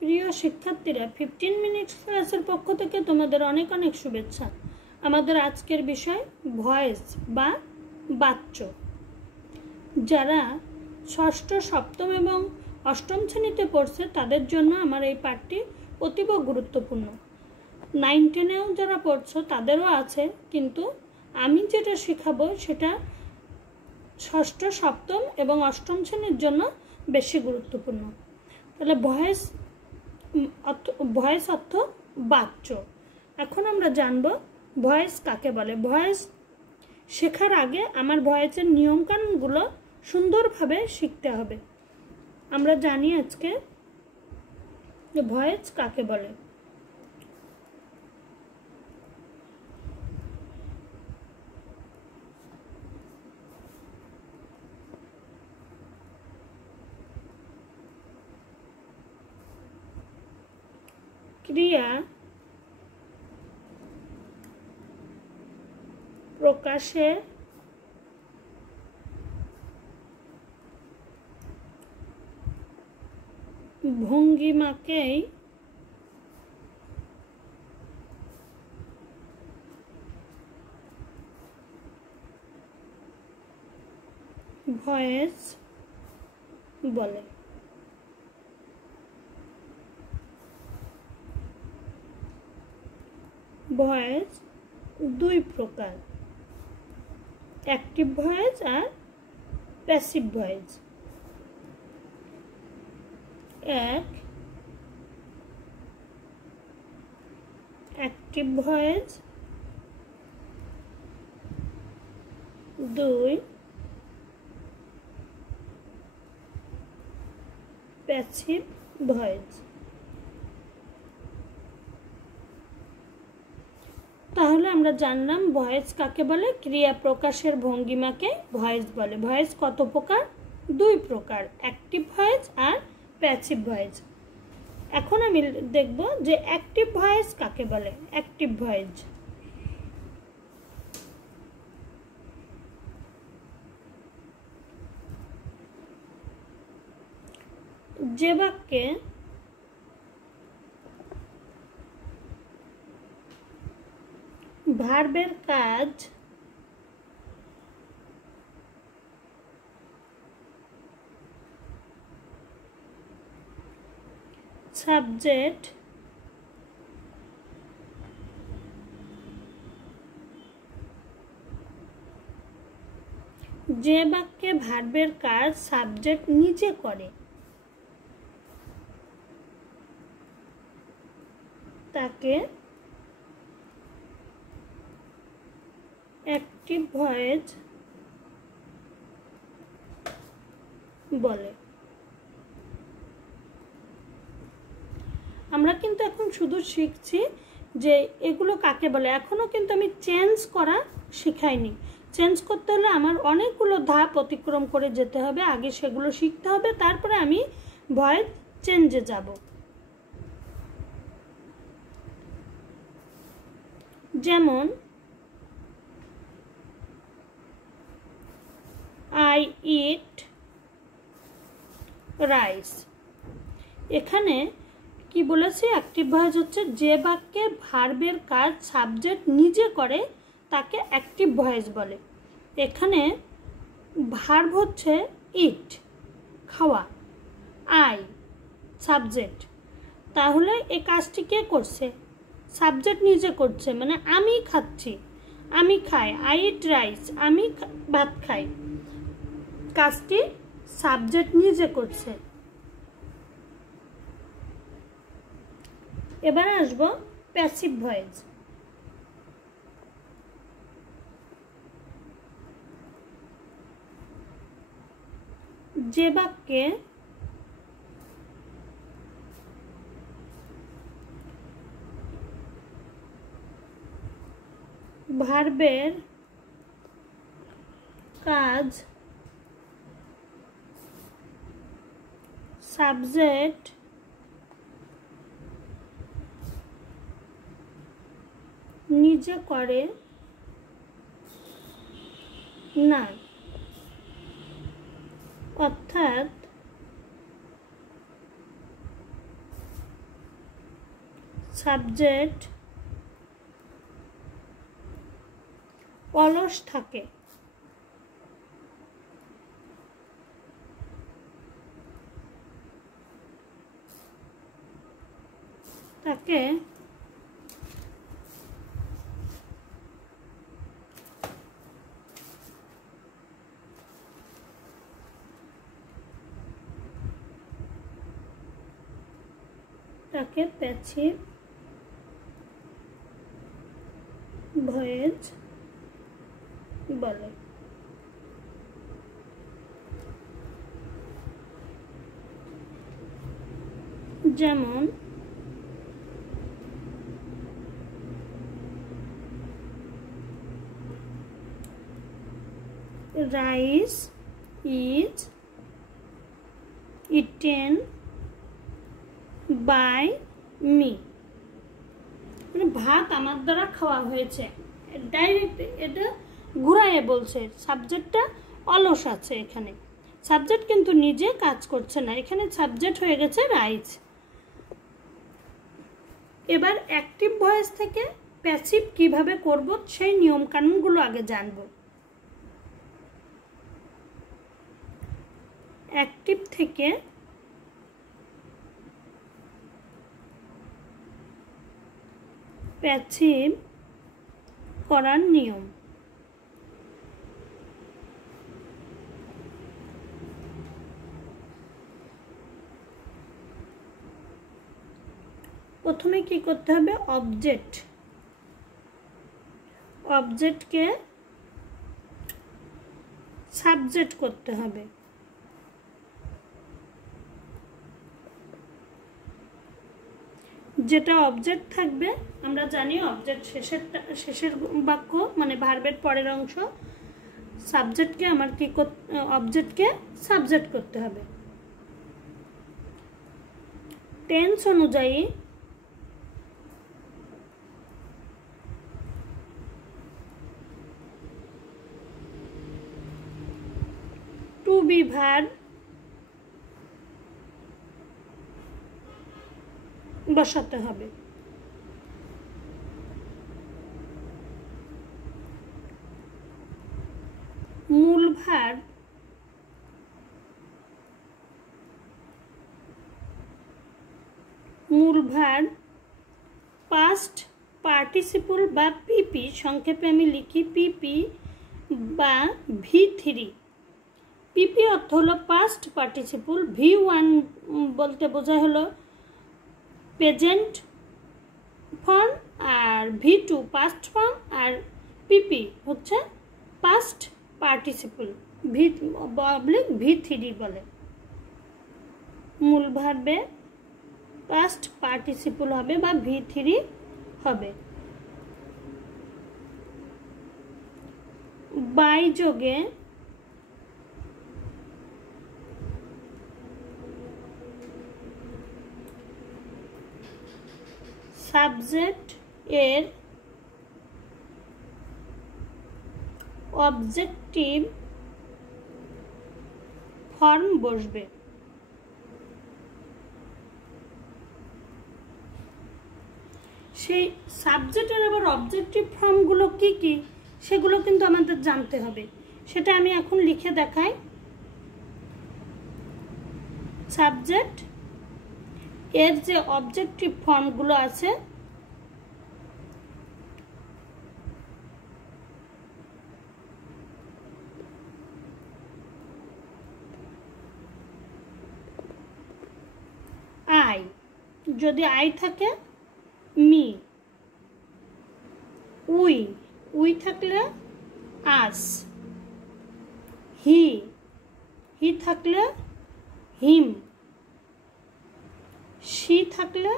প্রিয় শিক্ষার্থীরা, 15 মিনিটস ক্লাসের পক্ষ থেকে তোমাদের অনেক অনেক শুভেচ্ছা। আমাদের আজকের বিষয় ভয়েস বা বাচ্য। যারা ষষ্ঠ, সপ্তম এবং অষ্টম শ্রেণীতে পড়ছে তাদের জন্য আমার এই পাঠটি অতীব গুরুত্বপূর্ণ। 9, 10-এও যারা পড়ছো তাদেরও আছে, কিন্তু আমি যেটা শেখাবো সেটা ষষ্ঠ, সপ্তম এবং অষ্টম শ্রেণীর জন্য বেশি গুরুত্বপূর্ণ। তাহলে ভয়েস অর্থ বাচ্য। এখন আমরা জানব ভয়েস কাকে বলে। ভয়েস শেখার আগে আমার ভয়েসের নিয়মকানুনগুলো সুন্দরভাবে শিখতে হবে। আমরা জানি আজকে যে ভয়েস কাকে বলে। ক্রিয়া প্রকাশের ভঙ্গিমাকেই ভয়েস বলে। ভয়েস দুই প্রকার, অ্যাক্টিভ ভয়েস আর প্যাসিভ ভয়েস। এক, অ্যাক্টিভ ভয়েস। দুই, প্যাসিভ ভয়েস। তাহলে আমরা জানলাম ভয়েস কাকে বলে। ক্রিয়া প্রকাশের ভঙ্গিমাকে ভয়েস বলে। ভয়েস কত প্রকার? দুই প্রকার, অ্যাক্টিভ ভয়েস আর প্যাসিভ ভয়েস। এখন আমি দেখব যে অ্যাক্টিভ ভয়েস কাকে বলে। অ্যাক্টিভ ভয়েস যে বাক্যে ভার্বের কাজ সাবজেক্ট যে বাক্যে ভার্বের কাজ সাবজেক্ট নিজে করে তাকে অ্যাক্টিভ ভয়েস বলে। আমরা কিন্তু এখন শুধু শিখছি যে এগুলো কাকে বলে। এখনো কিন্তু আমি চেঞ্জ করা শেখাইনি। চেঞ্জ করতে হলে আমার অনেকগুলো ধাপ অতিক্রম করে যেতে হবে। আগে সেগুলো শিখতে হবে, তারপরে আমি ভয়েস চেঞ্জে যাব। যেমন I eat rice। এখানে কি বলেছি? অ্যাক্টিভ ভয়েস হচ্ছে যে বাক্যে ভার্বের কাজ সাবজেক্ট নিজে করে তাকে অ্যাক্টিভ ভয়েস বলে। এখানে ভার্ব হচ্ছে ইট, খাওয়া, আই সাবজেক্ট। তাহলে এই কাজটি কে করছে? সাবজেক্ট নিজে করছে, মানে আমি খাচ্ছি, আমি খাই। আই ইট রাইস, আমি ভাত খাই। কাজটি সাবজেক্ট নিজে করছে। এবার আসবো প্যাসিভ ভয়েস। যে বাক্যে ভার্বের কাজ সাবজেক্ট নিজে করে না, অর্থাৎ সাবজেক্ট অলস থাকে, তাকে প্যাসিভ ভয়েস বলে। যেমন rice is eaten by me, মানে ভাত আমার দ্বারা খাওয়া হয়েছে। ডাইরেক্ট এটা ঘুরাইয়ে বলছে, সাবজেক্টটা অলস আছে এখানে, সাবজেক্ট কিন্তু নিজে কাজ করছে না, এখানে সাবজেক্ট হয়ে গেছে রাইস। এবার অ্যাক্টিভ ভয়েস থেকে প্যাসিভ কিভাবে করব সেই নিয়ম কানুনগুলো আগে জানব। অ্যাক্টিভ থেকে প্যাসিভ করার নিয়ম। প্রথমে কি করতে হবে, অবজেক্টকে সাবজেক্ট করতে হবে। যেটা অবজেক্ট থাকবে, আমরা জানি অবজেক্ট শেষের বাক্য মানে ভার্বের পরের অংশ, সাবজেক্টকে আমার কি অবজেক্টকে সাবজেক্ট করতে হবে। টেন্স অনুযায়ী টু বি ভার্ব বসাতে হবে। মূল ভার্ব পাস্ট পার্টিসিপল বা পিপি, সংক্ষেপে আমি লিখি পিপি বা V3। পিপি অর্থ হলো পাস্ট পার্টিসিপল, V1 বলতে বোঝা হলো প্রেজেন্ট ফর্ম, আর V2 পাস্ট ফর্ম, আর পিপি হচ্ছে পাস্ট পার্টিসিপল, V3 বলে। মূল ভার্বে পাস্ট পার্টিসিপল হবে বা V3 হবে। বাই যোগে সাবজেক্ট এর অবজেক্টিভ ফর্ম বসবে। সেই সাবজেক্টের আবার অবজেক্টিভ ফর্মগুলো কি কি সেগুলো কিন্তু আমাদের জানতে হবে, সেটা আমি এখন লিখে দেখাই। সাবজেক্ট এর যে অবজেক্টিভ ফর্মগুলো আছে, আই, যদি আই থাকে মি, উই থাকলে আস, হি থাকলে হিম, শি থাকলে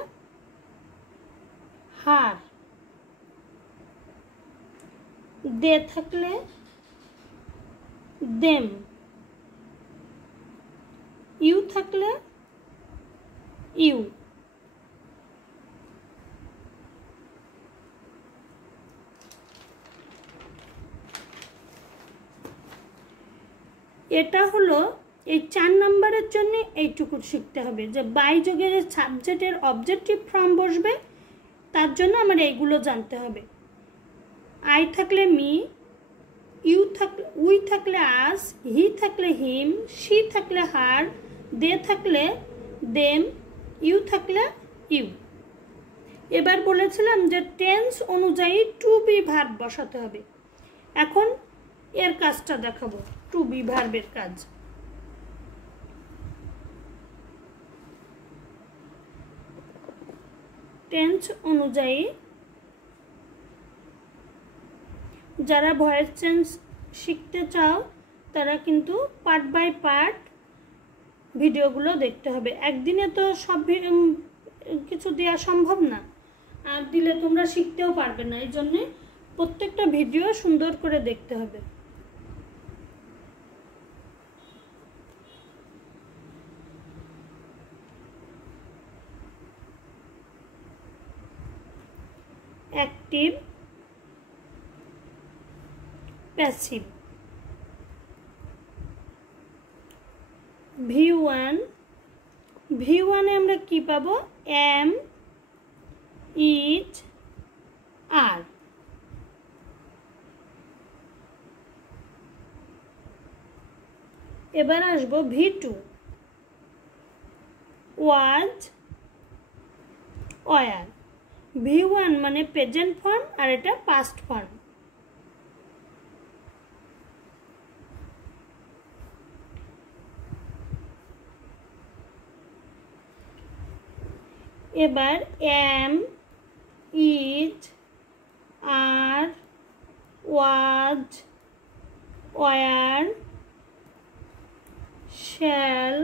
হার, দে থাকলে দেম, ইউ থাকলে ইউ। এটা হলো এই 4 নম্বরের জন্য এইটুকু শিখতে হবে যে বাই যোগের সাবজেক্টের অবজেক্টিভ ফর্ম বসবে তার জন্য আমার এইগুলো জানতে হবে। আই থাকলে মি, ইউ থাকলে উই থাকলে আস, হি থাকলে হিম, শি থাকলে হার, দে থাকলে দেম, ইউ থাকলে ইউ। এবার বলেছিলাম যে টেন্স অনুযায়ী টু বি ভার্ব বসাতে হবে। এখন এর কাজটা দেখাবো, টু বি ভার্বের কাজ। টেন্স অনুযায়ী যারা ভয়েস চেঞ্জ শিখতে চাও তারা কিন্তু পার্ট বাই পার্ট ভিডিওগুলো দেখতে হবে। একদিনে তো সব কিছু দেওয়া সম্ভব না, আর দিলে তোমরা শিখতেও পারবে না। এই জন্যে প্রত্যেকটা ভিডিও সুন্দর করে দেখতে হবে। Active, passive. V1, V1-এ আমরা কি পাবো? am, is, are। এবার আসবো V2, was, were। V1 মানে প্রেজেন্ট ফর্ম আর এটা পাস্ট ফর্ম। এবার am, is, are, was, were, shall,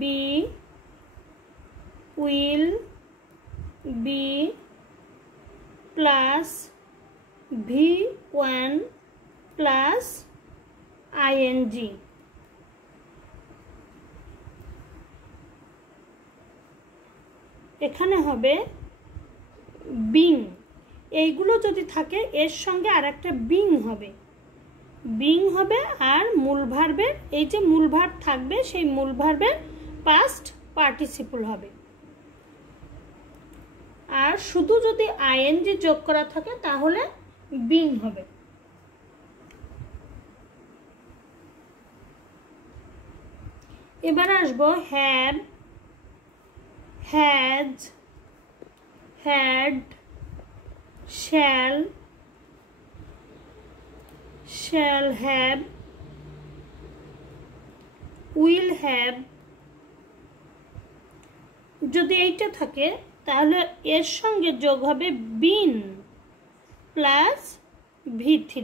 be, will, be plus V1 plus ing। এখানে হবে বিং। এইগুলো যদি থাকে এর সঙ্গে আর একটা বিং হবে, বিং হবে। আর মূল ভার্বের এই যে মূল ভার্ব থাকবে সেই মূল ভার্বের পাস্ট পার্টিসিপল হবে। আর শুধু যদি আইএনজি যোগ করা থাকে তাহলে বিং হবে। এবার আসবো have, has, had, shall, shall have, will have। যদি এইটা থাকে তাহলে এর সঙ্গে যোগ হবে বিন প্লাস V3।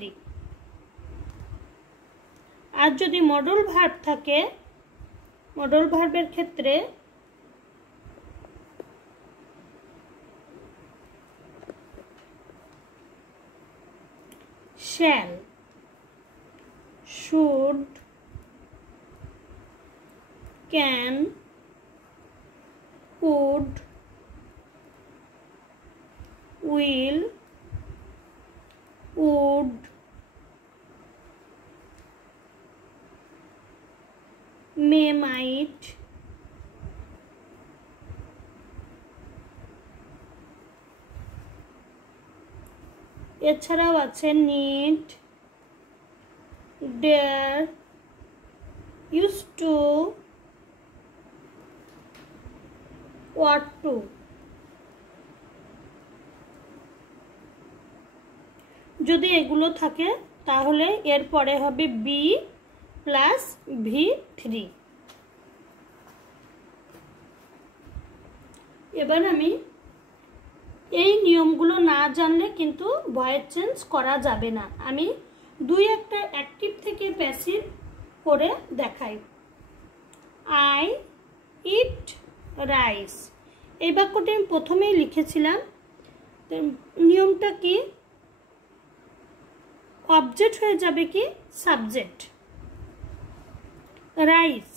আর যদি মডেল ভার্ব থাকে, মডেল ভার্বের ক্ষেত্রে shall, should, can, would, will, would, may, might, এছাড়াও আছে need, dare, used to, ought to. যদি এগুলো থাকে তাহলে এরপরে হবে বি প্লাস V3। এবার আমি এই নিয়মগুলো না জানলে কিন্তু ভয়েস চেঞ্জ করা যাবে না। আমি দুই একটা অ্যাক্টিভ থেকে প্যাসিভ করে দেখাই। আই ইট রাইস, এই বাক্যটি আমি প্রথমেই লিখেছিলাম। নিয়মটা কি? অবজেক্ট হয়ে যাবে কি সাবজেক্ট, রাইস।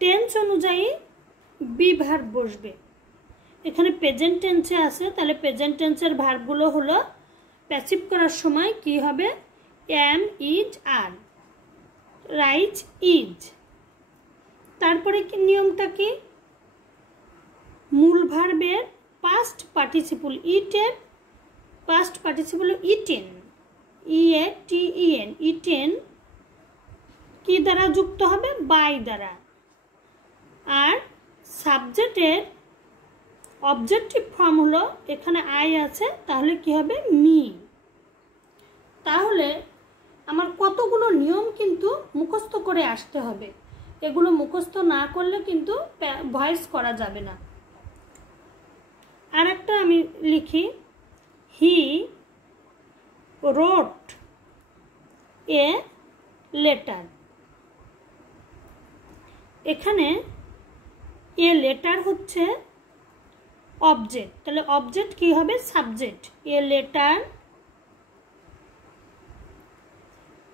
টেন্স অনুযায়ী বি ভার্ব বসবে। এখানে প্রেজেন্ট টেন্সে আছে, তাহলে প্রেজেন্ট টেন্সের ভার্বগুলো হলো প্যাসিভ করার সময় কি হবে? am, is, are, rice, is. তারপরে কি নিয়মটা কি? মূল ভার্বের পাস্ট পার্টিসিপল ইটের পাস্ট পার্টিসিপল ইটেন, ইএটিএন, ইটেন কি দ্বারা যুক্ত হবে? বাই দ্বারা। আর সাবজেক্টের অবজেক্টিভ ফর্ম হলো, এখানে আই আছে, তাহলে কি হবে? মি। তাহলে আমার কতগুলো নিয়ম কিন্তু মুখস্থ করে আসতে হবে। এগুলো মুখস্থ না করলে কিন্তু ভয়েস করা যাবে না। আর একটা আমি লিখি, হি রোট এ লেটার। এখানে এ লেটার হচ্ছে অবজেক্ট, তাহলে অবজেক্ট কি হবে? সাবজেক্ট। এ লেটার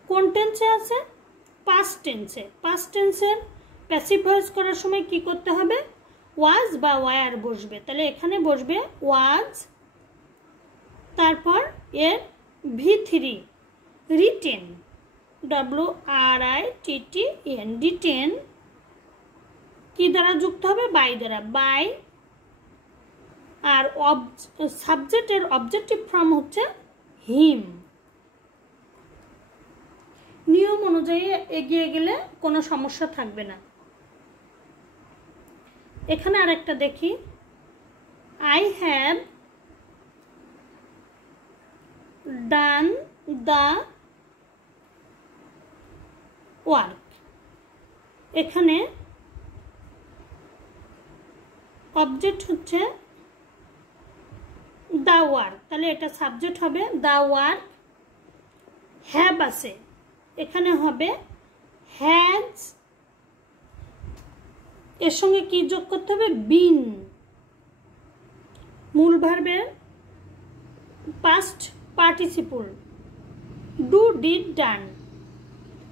কোন টেন্সে আছে? পাস্ট টেন্সে। পাস্ট টেন্সের প্যাসিভ ভয়েস করার সময় কি করতে হবে? ওয়াজ বা ওয়ার বসবে, তাহলে এখানে বসবে ওয়াজ, তারপর এর V3 রিটেন, WRITTEN, রিটেন কি দ্বারা যুক্ত হবে? বাই দ্বারা, বাই। আর সাবজেক্টের অবজেক্টিভ ফর্ম হচ্ছে হিম। নিয়ম অনুযায়ী এগিয়ে গেলে কোনো সমস্যা থাকবে না। এখানে আরেকটা দেখি, I have done the work. এখানে অবজেক্ট হচ্ছে দ্য ওয়ার্ক, তাহলে এটা সাবজেক্ট হবে দ্য ওয়ার্ক। হ্যাভ আছে, এখানে হবে হ্যাজ। এর সঙ্গে কি যোগ করতে হবে? বিন। মূল ভার্বের past participle do, did, done.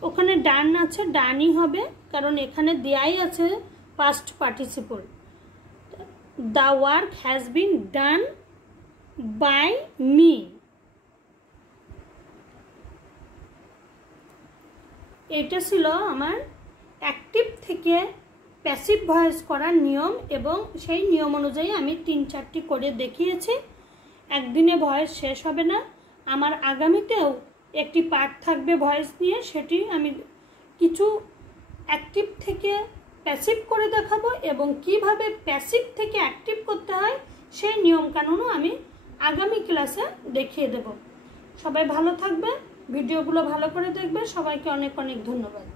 ওখানে ডান আছে, ডানই হবে, কারণ এখানে দেয়াই আছে past participle. The work has been done by me. এটা ছিল আমার অ্যাক্টিভ থেকে প্যাসিভ ভয়েস করার নিয়ম, এবং সেই নিয়ম অনুযায়ী আমি 3-4টি করে দেখিয়েছি। একদিনে ভয়েস শেষ হবে না, আমার আগামীতেও একটি পার্ট থাকবে ভয়েস নিয়ে, সেটি আমি কিছু অ্যাক্টিভ থেকে প্যাসিভ করে দেখাবো, এবং কিভাবে প্যাসিভ থেকে অ্যাক্টিভ করতে হয় সেই নিয়মকানুনও আমি আগামী ক্লাসে দেখিয়ে দেব। সবাই ভালো থাকবে, ভিডিওগুলো ভালো করে দেখবে। সবাইকে অনেক অনেক ধন্যবাদ।